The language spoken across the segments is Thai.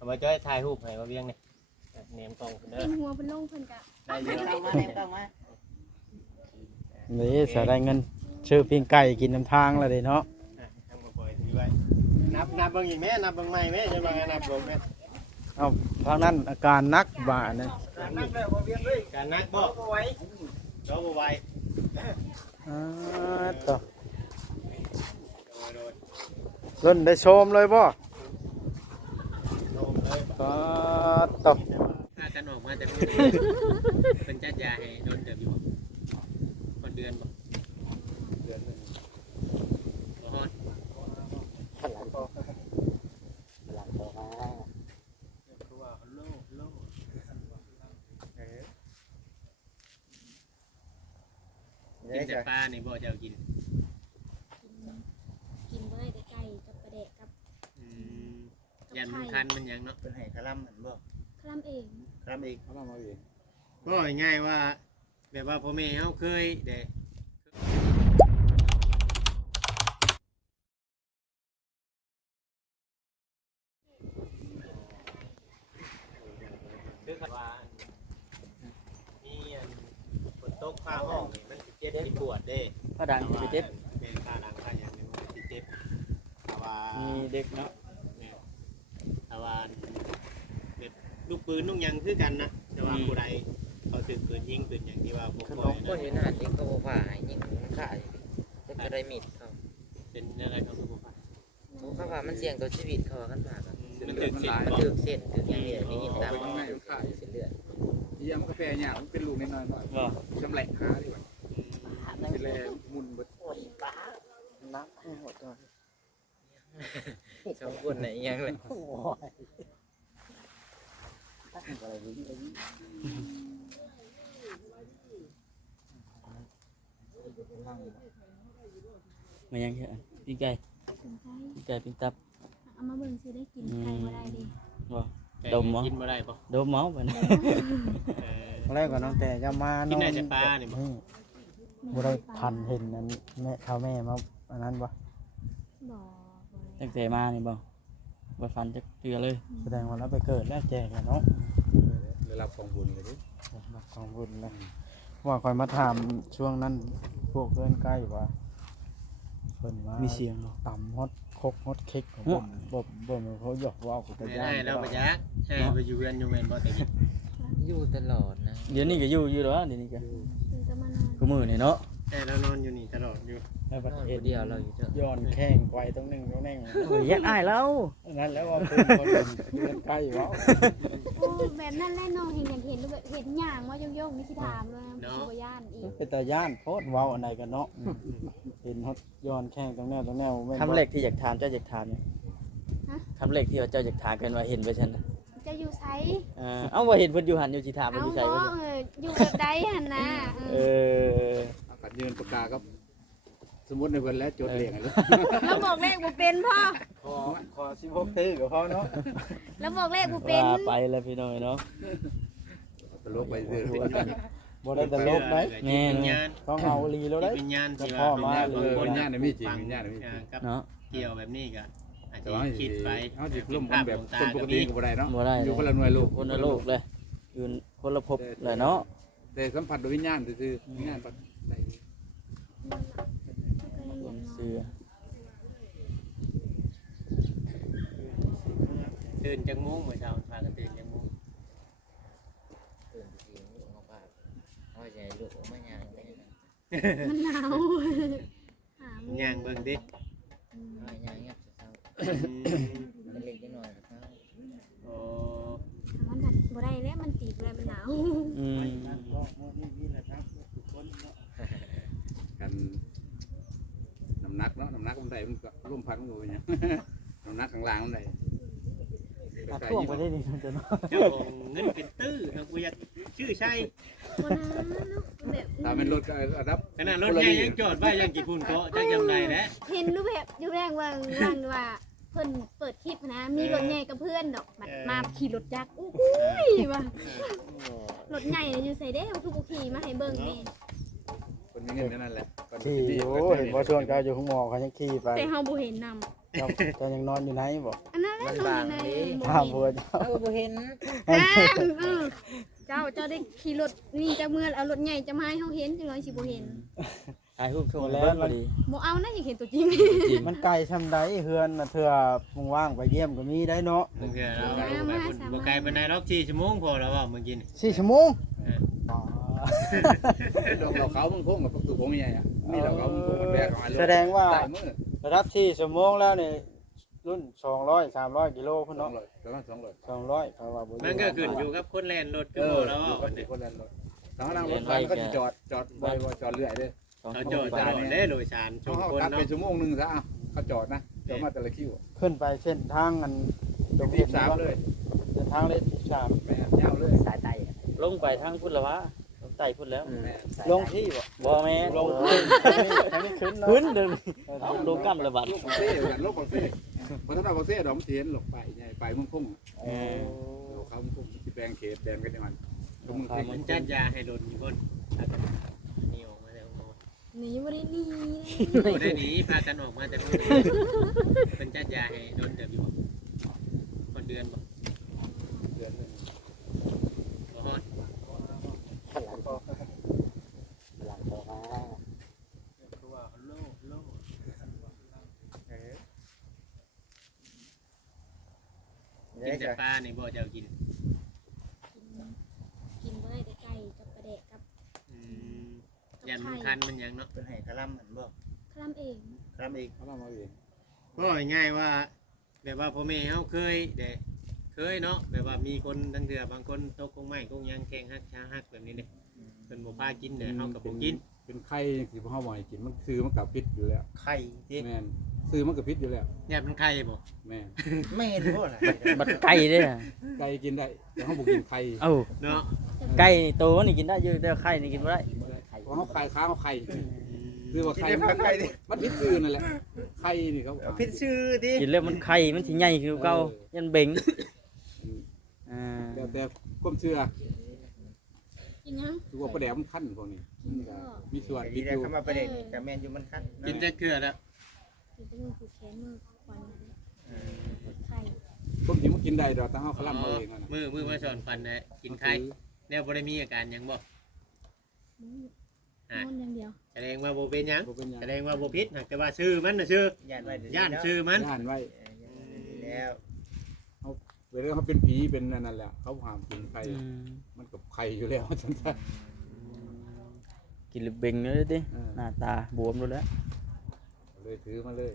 เอามาจ้อยถ่ายรูปให้มาเวียงนี่เนียมกล้องเด้อ เป็นหัวเป็นลงเพิ่นก็ ได้เยอะ ต้องมาต้องมา นี่จะได้เงินชื่อปิ้งไก่กินน้ำทางแล้วเด้เนาะ ทางบ่ปล่อยถือไว้นับเบิ่งอีกแม่นับเบิ่งใหม่แม่จะมานับลงแม่ เอาทางนั้นอาการนักบ่านะ การนักแล้วบ่เวียงเลยการนักบ่ไหวบ่ไหว ต่อรุ่นได้ชมเลยบ่ โดนเลย ก็ต่อ ถ้ากันออกมาจากเป็นจัดยาให้โดนเติบอยู่คนเดือนบ่เดือนนึงบ่ฮอด พลังพอมา คือว่าโลกินแต่ปลานี่บ่จะเอากิน กินบ่ได้แต่ไก่กับปลาแดกกับ ยันมันคันมันยังเนาะ เป็นให้คลัมเหมือนบ่ คลำเอง คลัมอีก เอามาเอง ก็ง่ายว่าแบบว่าพ่อแม่เฮาเคยได้คือว่ามีฝนตกฟ้าห้องนี่มันสิเจ็บสิปวดเด้ ก็ดังไปเจ็บ เป็นค่าดังค่าอย่างนึงมันสิเจ็บแต่ว่า มีเด็กเนาะ แต่ว่าแบบลูกปืนลูกยังคือกันนะแต่ว่าผู้ใดเขาถือปืนยิงปืนอย่างที่ว่าพวก คือ บ่ น้อง อย ก็ นะ เห็นหันยิงก็บ่ผ่ายิงมันขาดจะกระได้มีดเขา เป็นอะไรเขาคือพวก เขาว่ามันเสี่ยงต่อชีวิตเขากันผ่ากัน มันถือเส้น มัน บ่ ถึกเส้นถึกอย่างนี้นี่ตามมันเส้นเลือด เยี่ยมกาแฟเนี่ยมันเป็นลูกน้อยๆหน่อย บ่ จำแหลกหาดีกว่าเป็นแรงมุนเบิด น้ำหมดเลยสองคนไหนยังเลย มายังเถอะปิ้งไก่ เป็นไก่ ปิ้งไก่ปิ้งตับ เอามาเบิ่งสิได้กินไก่บ่ได้ดิ บ่ ดมกินบ่ได้บ่ โดมเมาไปนะแรกก่อนน้องแต่จะมา กิ น้ น อง ได้แต่ปลานี่บ่ นี่บ่ได้ทันเห็นนั้นแม่เท่าแม่มาอันนั้นบ่ บ่ได้ ตั้งแต่มานี่บ่ฟันจักเตือเลยแสดงว่าเราไปเกิดแล้วแจกแล้วเนาะ ได้รับของบุญเลยดิ รับของบุญนะว่าคอยมาถามช่วงนั้นพวกเพื่อนใกล้ว่าเพิ่นว่ามีเสียงต่ำฮอตคกฮอตเค้กของบ่เขาหยอกว่าเขาไป ไม่ ย่า ได้ ง แล้วไปยักไปอยู่เรือนอยู่แม่นบ่แต่กิน อยู่ตลอดนะ เดี๋ยวนี้ก็อยู่แล้วเดี๋ยวนี้ก็ คือก็มานอน กูมือนี่เนาะ แต่เรานอนอยู่นี่ตลอดอยู่ แล้ว น ประ อน เท ค ศ นเดียวเราอยู่เถอะ ย้อนแข้งไกวต้องนึ่งต้องแน่งโอ้ยยัดอ้ายแล้วนั่นแล้วว่าเพิ่นคนเพื่อนใกล้เว้า โอ้แบบนั้นแหละน้องเห็นกันเห็นแบบเห็นหย่างว่าโยกๆนี่สิถามเลยสิบ่ย่านอีก เป็นตาย่านโพดเว้าอันใดกันเนาะเห็นฮอตย้อนแข้งตรงแนวแม่น คำเล็กที่อยากถามเจ้าอยากถามเนี่ยคำเล็กที่ว่าเจ้าอยากถามกันว่าเห็นไปฉันน่ะ จะอยู่ไส เอาว่าเห็นเพิ่นอยู่หันอยู่สิถามเพิ่น เอา อยู่ไส บ่ เพิ่น อยู่แบบใดหั่นนะ เออ อากาศยืนปากกากับสมมติในเพิ่นแล้วจดเลขให้เลย แล้วบอกเลขบ่เป็นพ่อ ขอ16ตื้อกับเขาเนาะ แล้วบอกเลขบ่เป็น ว่าไปแล้วพี่น้อยเนาะ ตลกไปเรื่อย บ่ได้ตลกได้ วิญญาณ ต้องเอาลีแล้วได้ วิญญาณที่ ๆ ว่า วิญญาณเนี่ยมีจริงวิญญาณเนี่ยมีจริง กับ เนาะ เกี่ยวแบบนี้ก็อาจ แต่ จะ ว่า คิดไป เขาจะร่วมกันแบบคนปกติก็บ่ได้เนาะ บ่ได้ อยู่คนละหน่วยโลก คนละโลกเลยอยู่คนละภพเลยเนาะ แต่สัมผัสโดยวิญญาณคือวิญญาณปัดได้ ผมเสือ ตื่นจากมุ้งเมื่อเช้าพากันตื่นจากมุ้ง ตื่นสิลูกออกมาเอาใหญ่ลูกมาย่างได้นะ มันหนาวหา ย่างเบิ่งดิ เอาย่างเงียบเช้ามันเล็กน้อยครับ โอ้ มันหันบ่ได้แล้วมันตีบแล้วมันหนาว อืม กันน้ำหนักเนาะน้ำหนักมันได้มันก็ร่วมพันมันก็เป็นหยังน้ำหนักข้างล่างมันได้ อัดท่วงไปได้นี่จะเนาะ เจ้าเงินเป็นตื้อครับกูอยากชื่อใช่ บ่นะเนาะแบบ ถ้าเป็นรถก็อันดับ ขนาดรถใหญ่ยังจอดไว้ยังกี่พุ่นโตจักจำได้แล้ว เห็นรูปแบบอยู่แรงว่าเพิ่นเปิดคลิปนะมีรถใหญ่กับเพื่อนดอกมาขี่รถจักรอุ้ยว่ารถใหญ่อยู่ใส่เด้ทุกขี่มาให้เบิ่งนี่ คนมีเงินนั่นแหละ ขี่อยู่เห็นว่าชวนเขาอยู่ข้างหมอเขายังขี่ไป แต่เฮาบ่เห็นน เจ้ายังนอนอยู่ไหนบ่ อันนั้น มัน น บา อง นอยู่ใน นี้ ถามผัวเจ้า เออบ่เห็น เจ้าได้ขี่รถนี่จะเมื่อเอารถใหญ่จะมาให้เฮาเห็นจังเลยสิบ่เห็น ถ่ายรูปโชว์แล้วพอดี บ่เอานะอยากเห็นตัวจริง มันไกลซำใดเฮือนน่ะเทื่อว่างๆไปเยี่ยมก็มีได้เนาะ บางเทื่อเราไปพุ่นบ่ไกลปานใดหรอก4ชั่วโมงพอแล้วว่าเมื่อกี้นี่ 4ชั่วโมง ดอกเราเขามึงคงกับประตูผมใหญ่อ่ะมีดอกเขามึงคงมันแบกเอา แสดงว่า ใส่มือ ระดับ4ชั่วโมงแล้วนี่รุ่น200 300กิโลพุ่น สอง เนาะ ร้อยประมาณ200 200เขาว่าบ่ มันก็ขึ้นอยู่กับคนแล่นรถคือบ่แล้วว่า คนละรถถ้านั่งรถไฟก็จอดบ่อยจอดเรื่อยเด้ เขาจอดตลอดเด้โดยสารชม เขา คน ตัดไป เนาะ ชั่วโมงนึงซะเขาจอดนะจอดมาแต่ละคิว ขึ้นไปเส้นทางอัน ตรงที่3เลย เส้นทางเลข13 แม่ยาวเลย สายไต ลงไปทางพุ่นละวะลงไต่พุ่นแล้ว ลงที่บ่ บ่แม่ ลงทางนี้ขึ้นเนาะ ขึ้นเดินเอาลงกั้มละบาด ลูกบักเซ่กันลูกบักเซ่เพราะถ้าเราบักเซ่ดอกมันสิเห็นหลกไปใหญ่ไปมึงคงเขามึงคงสิแบ่งเขตแบ่งกันอย่างนั้นก็มึงเพ่ง มันจัดยาให้รถมีคนนี่ออกมาแล้ว หนีบ่ได้หนี บ่ได้หนีพากันออกมาแต่เพิ่นเป็นจัดยาให้โดนเติบอยู่บ่คนเดือนบ่ เดือนนึง บ่ฮอด ข้างหลังก็หลังก็มา คือว่าโลโลกินแต่ปลานี่บ่เจ้ากิน กินบ่ได้แต่ไก่กับปลาแดกกับ ยันมันคันมันหยังเนาะ เป็นให้คลำหันบ่ คลำเอง คลำอีก เขามาเอง ก็ง่ายๆว่าแบบว่าพ่อแม่เฮาเคยเนาะแบบว่ามีคนทั้งเถื่อบางคนตกคงไม้คงยังแข่งฮักชาฮักแบบนี้เด้เพิ่นบ่พากินเด้เฮาก็บ่กิน เป็นไข่สิบ่เฮาบ่ให้กินมันซื้อมันกับพิษอยู่แล้ว ไข่ที่ แม่นซื้อมันกับพิษอยู่แล้ว ญาติมันไข่บ่ แม่น ไม่เห็นบ่ล่ะ บัดไก่เด้อ ไก่กินได้แต่เฮาบ่กินไข่ เอ้า เนาะ ไก่โตนี่กินได้อยู่แต่ไข่นี่กินบ่ได้ เพราะเฮาไข่ค้างเฮาไข่คือว่าไข่มันพิษซื้อนั่นแหละไข่นี่เขา พิษชื่อดิ กินแล้วมันไข่มันสิใหญ่คือเก่ายันเบ่งแต่ความเชื่อ กินยัง คือว่าประแดกมันคั้นพวกนี้มีส่วน ดี คิด ได้ อยู่ คำว่าประเด็นนี่กับแม่นอยู่มันคัน กินแต่เกลือแล้ว กินแต่มือผูกแขนมือควันไข่ ผมสิมันกินได้ดอกแต่เฮาคลำเอาเองนั่นน่ะ มือมาสอนฟันนะกินไข่แนวบ่ได้มีอาการหยังบ่ นอนอย่างเดียว แสดงว่าบ่เป็นหยัง บ่เป็นหยัง แสดงว่าบ่ผิดแต่ว่าชื่อมันน่ะชื่อย่ านไว้เดี๋ยว ย่านชื่อมัน ย่านไว้ แล้ว เวลาเขาเป็นผีเป็นนั่นแหละเขาห้ามกินไข่มันกับไข่อยู่แล้วจังซั่น กินแล้วเบ่งเลยติหน้าตาบวมหมดแล้ว เลยถือมาเลย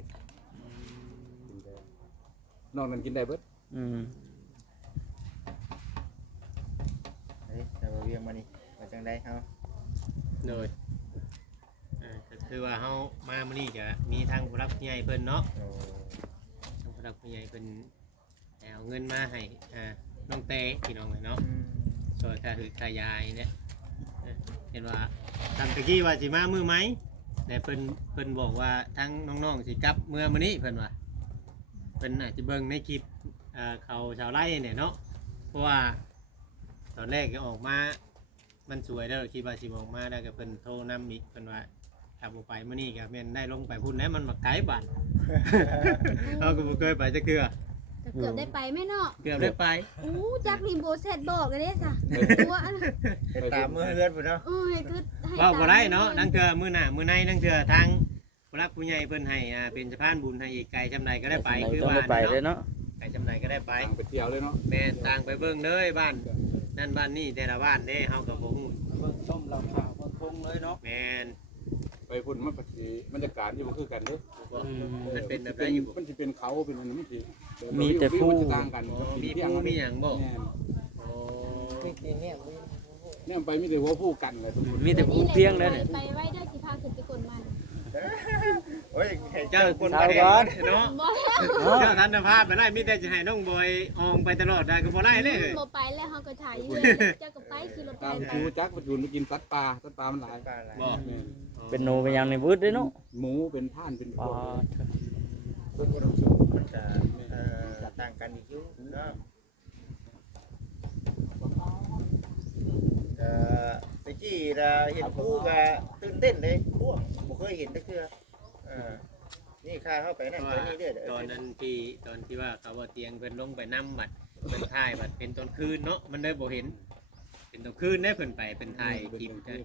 กินได้นอกนั้นกินได้เบิด เฮ้ยแต่ว่าเวียงมานี่มาจังได๋เฮา เลยก็คือว่าเฮามามื้อนี้ก็มีทางผู้รับผู้ใหญ่เพิ่นเนาะ โอ้ ทางผู้รับผู้ใหญ่เพิ่นเอาเงินมาให้น้องเต้พี่น้องเนาะช่วยค่าหือค่ายายเนี่ยเห็นว่าทำตะกี้ว่าสิมามื้อไหมแต่เพิ่นบอกว่าทั้งน้องๆสิกลับเมื่อมื้อนี้เพิ่นว่าเพิ่นอาจจะเบิ่งในคลิปเขาชาวไร่เนี่ยเนาะเพราะว่าตอนแรกก็ออกมามันสวยเด้อคิดว่าสิออกมาแล้วก็เพิ่นโทรนำอีกเพิ่นว่าถ้าบ่ไปมื้อนี้ก็แม่นได้ลงไปพุ่นแล้วมันมาไกลบ้าน เราก็บ่เคยไปจักเทื่อ ก็เกือบได้ไปแม่เนาะ เกือบได้ไป อู้จักรีโบเซตบอกเลยเด้จ้ะตัวอัน ไปตามมือเฮือนพุ่นเนาะ เอ้ยคือให้ เว้าบ่ได้เนาะนั่งเทื่อมื้อหน้ามื้อในนั่งเทื่อทางผู้รักผู้ใหญ่เพิ่นให้เป็นสะพานบุญให้อีกไกลจำใดก็ได้ไปคือ ต้อง ว่า ได้ไปเลยเนาะ ไกลจำใดก็ได้ไป ไปเที่ยวเลยเนาะ แม่นต่างไปเบิ่งเด้อบ้านนั่นบ้านนี่แต่ละบ้านเด้เฮาก็บ่ฮู้ เบิ่งส้มราคาเบิ่งคงเลยเนาะ แม่น ไปพุ่นมันปฏิบรรยากาศที่บ่คือกันเด้ บ่มันเป็นแบบใดอยู่บ่ มันสิเป็นเขาเป็นอันนั้นมันสิ มีแต่ผู้ มันสิต่างกัน มีผู้มีหยังบ่ แม่น โอ้ เนี่ย เนี่ยไปมีแต่หัวผู้กันเลยทุกคน มีแต่ผู้เพียงเลยเนี่ย ไปไว้ได้สิพาขึ้นไปกดมัน โอ้ยให้ เจ้า เจ้า ค คน น บ่ มา ได้ เด้ เนาะ บ่แล้ว เจ้าทันภาพไปได้มีแต่จะให้น้องบอยอองไปตลอดได้ก็บ่ได้เลย บ่ไปแล้วเฮาก็ถ่ายอยู่เจ้าก็ไปขี่รถไป ตามคูจักไปอยู่ไปกินสัตว์ป่ามันหลาย ปลาอะไร บ่ แม่น เป็นโนเป็นหยังในบึดเลยเนาะ หมูเป็นท่านเป็นพ อ๋อ วก เพิ่นบ่ต้องสู้มันจะต่างกันอีกอยู่เนาะตะกี้เห็นผู้ก็ตื่นเต้นเลยพวกบ่เคยเห็นจักเทื่อ นี่ค่าเข้าไปนั่นไปนี่เด้อ ตอนนั้นตอนที่ว่าเขาว่าเตียงเพิ่นลงไปนำบัดเพิ่นถ่ายบัดเป็นตอนคืนเนาะมันเลยบ่เห็นเป็นตอนคืนได้เพิ่นไปเป็นถ่ายคลิปได้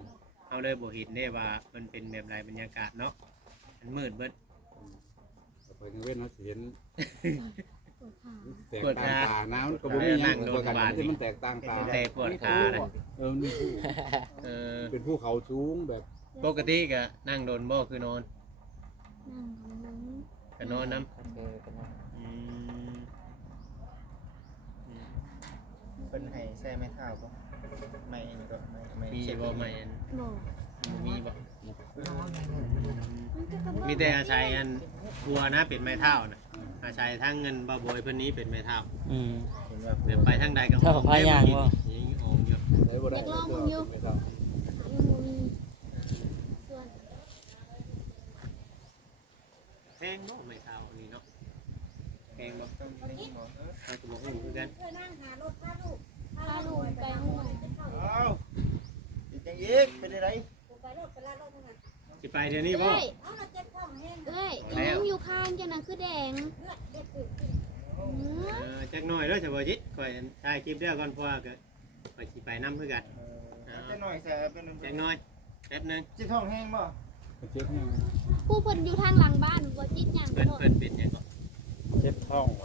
เอาเลยบ่เห็นได้ว่ามันเป็นแบบไรบรรยากาศเนาะมันมืดเบิด ไปเว้นเนาะสิเห็น ปวดขา แตกต่างตาน้ำก็บ่มีหยังตัวกันที่มันแตกต่างตา แต่ปวดขาเลย นี่ เออ เป็นภูเขาสูงแบบ ปกติก็นั่งโดนบ่คือนอน นั่ง ก็นอนน้ เออกันนะ ำอืม เป็นให้ใส่ไม้เท้าบ่ไม่นี่ก็ไม่ มี เช็ด บ่ใหม่อัน บ่ มีบ่มีแต่อาศัยอันบัวนะเป็นไม้เท้านะอาศัยทั้งเงินบ่บอยเพิ่นนี้เป็นไม้เท้า อืม เห็นว่า เดี๋ยวไปทางใดก็ เท่าพายางบ่ ยิงออกอยู่ ได้บ่ได้ อยากลองมึงอยู่ ไม่ต้อง หายังบ่มีส่วน แพงบ่ไม้เท้าอันนี้เนาะแพงบ่ ต้องมีในหมอ เราก็บ่ฮู้คือกัน พาลูกไปห้องหมอ เอาอีกจังอีกเป็นไร สิไปเดี๋ยวนี้บ่ เอ้ยเอ้ยยังอยู่ข้างจังนั้นคือแดง จักหน่อยเด้อเฉพาะจิตข่อยถ่ายคลิปเดียวก่อนเพราะว่าก็ข่อยสิไปนำคือกัน จะหน่อยใส่เป็น จักหน่อยแป๊บนึง จิตท้องแห้งบ่ เจ็บนี่ ผู้เพิ่นอยู่ทางหลังบ้านบ่จิตหยัง เพิ่น บ่ เพิ่นเป็นหยังก็ เจ็บท้องบ่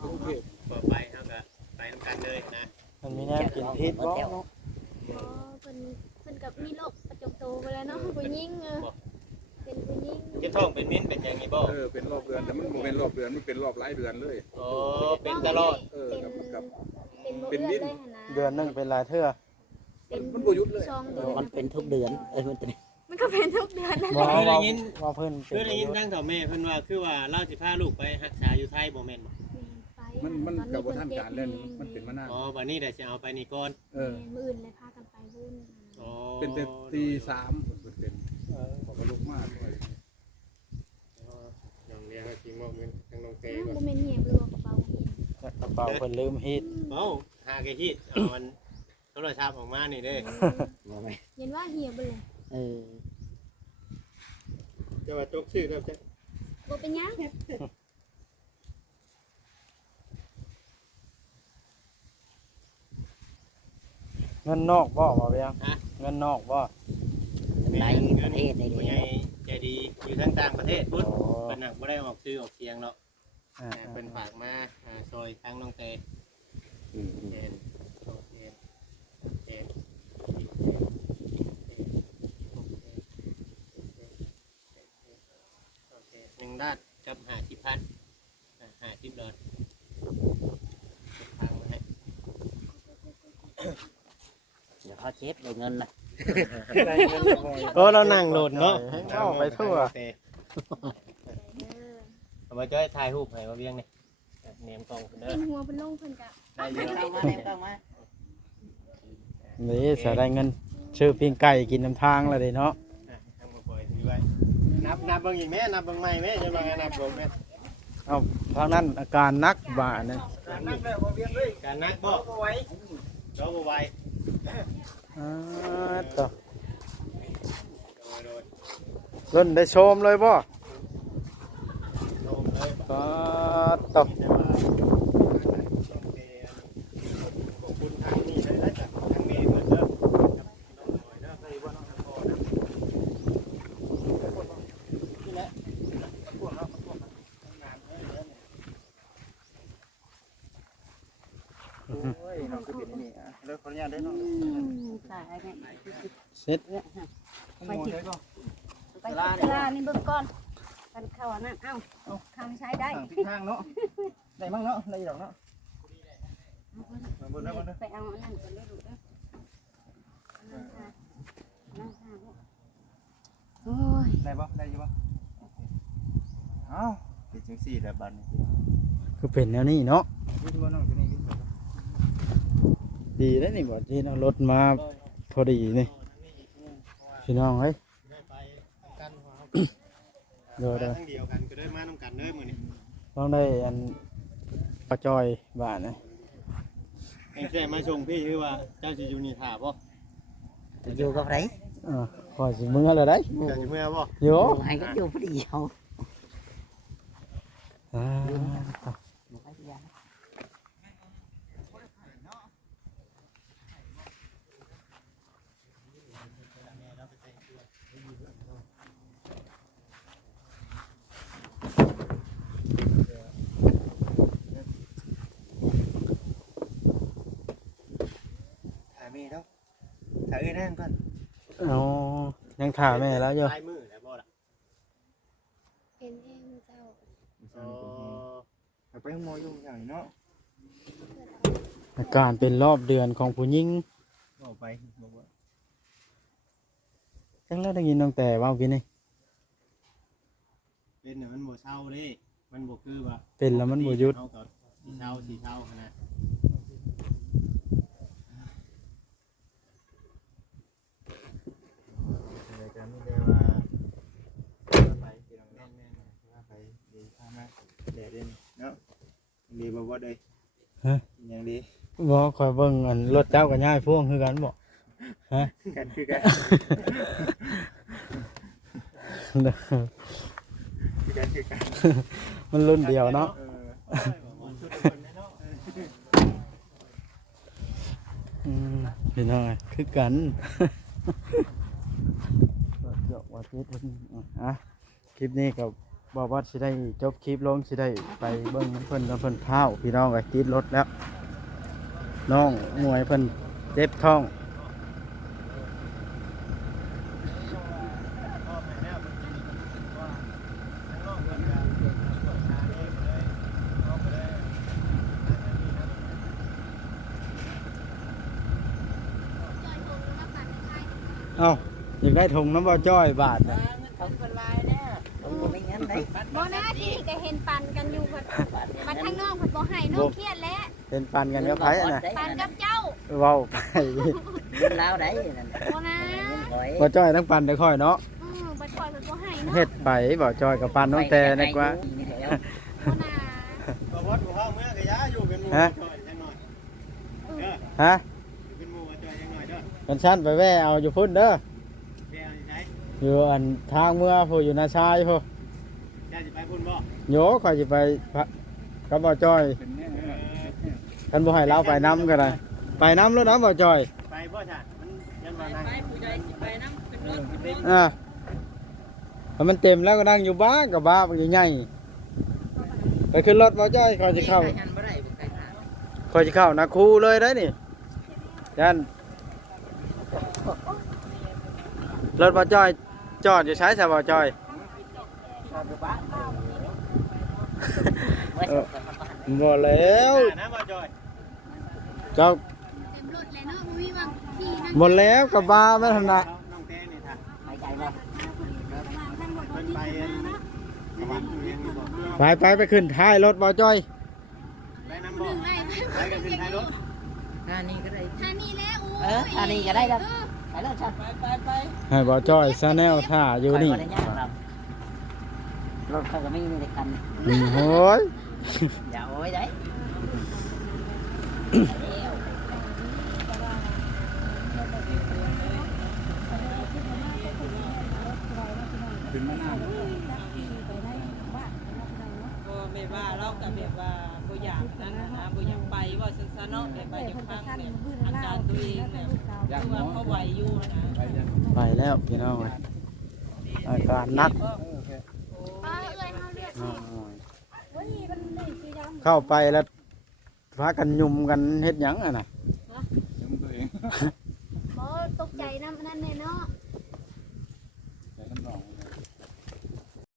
โอเค พอไปเฮาก็ไปนำกันเลยนะ มันมีแนวกินพิษบ่ อ๋อเพิ่นกับมีโรคประจำตัวไปแล้วเนาะผู้หญิงเป็นผู้หญิง เจ็บท้องเป็นมิ้นเป็นหยังนี่บ่ เป็นรอบเดือนแต่มันบ่เป็นรอบเดือนมันเป็นรอบหลายเดือนเลย โอ้เป็นตลอด กับ เป็นบ่เลือดเลยหั่นนะ เดือนหนึงเป็นหลายเทื่อ มันบ่หยุดเลย สองเดือน มันเป็นทุกเดือนมันเป็น มันก็เป็นทุกเดือนนะ บ่ว่าว่าเพิ่นเป็ คือได้ยินทางเฒ่าแม่เพิ่นว่าคือว่าเราสิพาลูกไปรักษาอยู่ไทยบ่แม่นบ่ มันกับบ่ทันการเล่นมันเป็นมานาน อ๋อบัดนี้ได้สิเอาไปนี่ก่อน มื้ออื่นเลยพากันไปบุญ อ๋อ เป็นแต่ตี3เพิ่นเป็นขอลูกมากด้วย น้องเรียกสิมอบเงินทางน้องเต บ่ ก่อน แม่นเหียบหรือว่ากระเป๋าเหีย กระเป๋าเพิ่นลืมฮีด เอ้าหาแกที่เอามันโทรศัพท์ออกมานี่เด้ เห็นว่าเหียบเลย เออ จะว่าจกชื่อแล้วจ้ะ บ่เป็นหยัง เงินนอกบ่ว่าเวียงเงินนอกบ่ ในประเทศนี่ ผู้ เล ใหญ่ ย ใจดีอยู่ทางต่างประเทศพุ่น อ๋อ เป็นหนักไม่ได้ออกชื่อออกเสียงหรอก อ่า เป็นฝากมาซอยทางน้องเตเอ็นโอเคโอเคโอเค1 ด้านกับ50,000 50 ดอลทางมาให้ เดี๋ยวเขาเช็ดได้เงินนะ ก็เรานั่งโหลดเนาะ เอาไปทั่ว เอามาจ้อยถ่ายรูปให้มาเวียงนี่เนียมกล้องเด้อ เป็นหัวเป็นลงเพิ่นก็ ได้เยอะ นี่จะได้เงินชื่อปิ้งไก่กินน้ำทางแล้วเด้เนาะ ทางมาปล่อยถือไว้นับเบิ่งอีกแม่นับเบิ่งใหม่แม่จะมานับบ่แม่ เอาทางนั้นอาการนักบ่านะ นั่งแล้วบ่เวียนเลย การนักบ่ บ่ไหว เราบ่ไหว ต่อ โดย เล่นได้ชมเลยบ่ โดมเลย ก็ต่อ แต่ว่าขอบคุณทางนี้เลยแล้วจากทางนี้เหมือนเดิมกับน้องหน่อยนะใครว่าน้องทำพอนะนี่แหละพวกเราพวกมันงานเยอะ โอ้ยน้องคือเป็นนี่อ่ะแล้วขออนุญาตได้น้อง เสร็จ ไปจิต ไปตลาดนี่เบิ่งก่อนกันเข้าอันนั้นเอ้าข้างใช้ได้ ทางทางเนาะได้มั้งเนาะได้ดอกเนาะมาเบิ่งได้บ่เด้อ ไปเอาอันนั้นก่อนได้ดูเด้อโอ้ย ได้บ่ได้อยู่บ่เอ้าเป็นจังซี่แหละบัดนี้ คือเป็นแนวนี้เนาะ วินบ่น้องตัวนี้วินบ่ ดีแล้วนี่บ่ที่เอารถมาพอดีนี่พี่น้องเฮ้ย ได้ไปกันหัว เดี๋ยว ทั้งเดียวกันก็ได้มาน้ำกันเด้อมื้อนี้ ต้องได้อันปลาจอยบ้านนะ เองได้มาส่งพี่คือว่าเจ้าสิอยู่นี่ท่าบ่ อยู่กับไร อ ขอสิมื้อแล้วได้ เจ้าสิเมื่อบ่ โย ให้ก็อยู่ผู้เดียว อ่า ถ่ายแม่เนาะถ่ายเอ้ยนั่นก่อน อ๋อยังถ่าแม่แล้วโย ลายมือแล้วบ่ล่ะ เป็นเองเจ้า อ๋อ ไปห้องหมอยุ่งใหญ่เนาะ อาการเป็นรอบเดือนของผู้หญิง บ่ไปบอกว่า จังแล้วได้ยินน้องแต่เว่ากินนี่ เป็นน่ะมันบ่เศร้าเด้มันบ่คือว่า เป็นแล้วมันบ่หยุด เอาก็สิเศร้าขนาดรายการมีแต่ว่าไปพี่น้องแม่นๆว่าไปดีข้ามากแดดเด่นเนาะดีบ่ได้ยังดี บ่คอยเบิ่งอันรถเจ้ากับย่ายพ่วงคือกันบ่ฮะ กันคือกันคือกัน มันรุ่นเดียวเนาะพี่น้องคือกันเดี๋ยวว่าทิศอ่ะคลิปนี้ก็บอกว่าสิได้จบคลิปลงสิได้ไปเบิ่งเพิ่นข้าวพี่น้องก็ติดรถแล้วน้องมวยเพิ่นเจ็บท้อง เอ้าอยากได้ถุงน้ำบ่จ้อยบาทน่ะ เขาเป็นลายเนี่ยผมก็ไม่งั้นได้ บ่นะที่ก็เห็นปันกันอยู่ค่ะบัดทางน้องเพิ่นบ่ให้น้องเครียดแล้ว เป็นปันกันกับไผอะน่ะ ปันกับเจ้า เว้าไป เงินแล้วได้นั่น บ่นะ เงินถอย บ่จ้อยทั้งปันได้ค่อยเนาะ บัดคอยเพิ่นบ่ให้เนาะ เฮ็ดไปบ่จ้อยกับปันน้องแต่ดีกว่า บ่นะ บ่พอดบ่เข้าเมื่อกะยาอยู่เป็นหมู่จ่อยจังหน่อยเด้อ ฮะ เป็นหมู่จ่อยจังหน่อยเด้อ กันชั้นไปแว่เอาอยู่พุ่นเด้อ แม่เอาสิใช้ อยู่อันทางเมื่อผู้อยู่นาชายผู้ ย่าสิไปพุ่นบ่ โยข่อยสิไปพระกับบ่จ้อย เป็นเนี่ย ท่านบ่ให้เราไปนํก็ได้ไปนํแล้วนะบ่จ้อย ไปบ่จ้ะมันยันว่านั่ง ถ้ามันเต็มแล้วก็นั่งอยู่บ้านกับบ้ามันใหญ่ๆไปขึ้นรถบ่จ้อยข่อยสิเข้า หันบ่ได้บ่ใครถาม ข่อยสิเข้านาคูเลยได้อนี่ยันรถบ่จ้อยจอดอยู่ใช้ซะบ่จ้อย ชอบอยู่บ้านเมื่อสุดก็มาหัน บ่แล้ว นะบ่จ่อย เจ้า เต็มรถเลยเนาะบ่มีวางที่นั่ง บ่แล้วกับบ้าแม่นหั่นน่ะ น้องแต้นี่ท่ะ หายใจบ่ เพิ่นไปอันชีวิตอยู่ยังอยู่บ่ ไปขึ้นท้ายรถบ่จ้อย ไปนำบ่ หนึ่งไร่ ไปกันเป็นท้ายรถ ท่านี้ก็ได้ ท่านี้แล้วโอ้ เออท่านี้ก็ได้ครับไปแล้วชัดไป ให้บ่จ้อยซะแนวท่าอยู่นี่ รถเขาก็ไม่มีในกัน โอ้ย อย่าโอ้ยได้ ถึงมะนาว ก็แบบว่าเราก็แบบว่าบ่อยากนั้นนะบ่อยากไปว่าซั่นๆเนาะแบบว่าอยากฟังแบบอาการตัวเองแบบคือว่าเขาไหวอยู่นะ ไปยัง ไปแล้วพี่น้องเอ้ยอาการหนัก ป้าเอ้ยเฮาเลือกสิ เข้าไปแล้วพากันยุ่มกันเฮ็ดหยังอ่ะน่ะ ยังตัวเอง บ่ตกใจนำอันนั้นแน่เนาะ